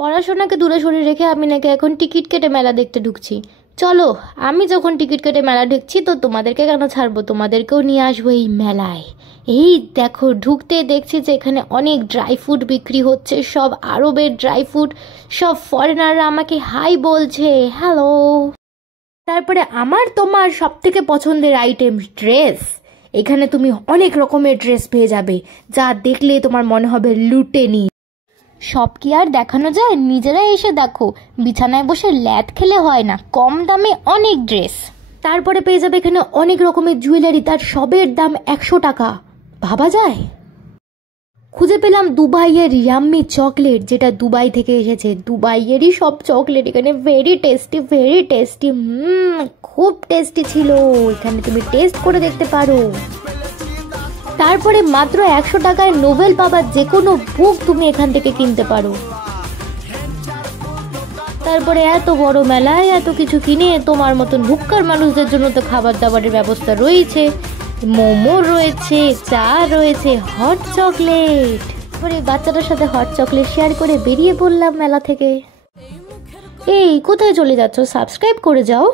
পড়াশোনাকে দূরে সরিয়ে রেখে আমি নাকি এখন টিকিট কেটে মেলা দেখতে ঢুকছি। চলো, আমি যখন টিকিট কেটে মেলা ঢুকছি তো তোমাদেরকে কেন ছাড়বো, তোমাদেরকেও নিয়ে আসবো এই মেলায়। এই দেখো, ঢুকতে দেখছি যে এখানে অনেক ড্রাই ফ্রুট বিক্রি হচ্ছে, সব আরবের ড্রাই ফ্রুট। সব ফরেনাররা আমাকে হাই বলছে, হ্যালো। তারপরে আমার তোমার সব থেকে পছন্দের আইটেম ড্রেস। এখানে তুমি অনেক রকমের ড্রেস পেয়ে যাবে, যা দেখলে তোমার মনে হবে লুটে নি। সব কি আর দেখানো যায়, নিজেরাই এসে দেখো। বিছানায় বসে ল্যাদ খেলে হয় না, কম দামে অনেক ড্রেস। তারপরে পেয়ে যাবে এখানে অনেক রকমের জুয়েলারি, তার সবের দাম 100 টাকা। ভাবা যায়। খুঁজে পেলাম দুবাইয়ের ইয়াম্মি চকলেট, যেটা দুবাই থেকে এসেছে। দুবাইয়েরই সব চকলেট এখানে ভেরি টেস্টি, ভেরি টেস্টি। খুব টেস্টি ছিল, এখানে তুমি টেস্ট করে দেখতে পারো। তারপরে মাত্র 100 টাকায় নোবেল পাবার যে কোনো বুক তুমি এখান থেকে কিনতে পারো। তারপরে এত বড় মেলায় এত কিছু কিনে তোমার মতন ভুক্কার মানুষদের জন্য তো খাবার দাবারের ব্যবস্থা রয়েছে, মোমো রয়েছে, চা রয়েছে, হট চকলেট। তারপরে বাচ্চাটার সাথে হট চকলেট শেয়ার করে বেরিয়ে পড়লাম মেলা থেকে। এই কোথায় চলে যাচ্ছ? সাবস্ক্রাইব করে যাও।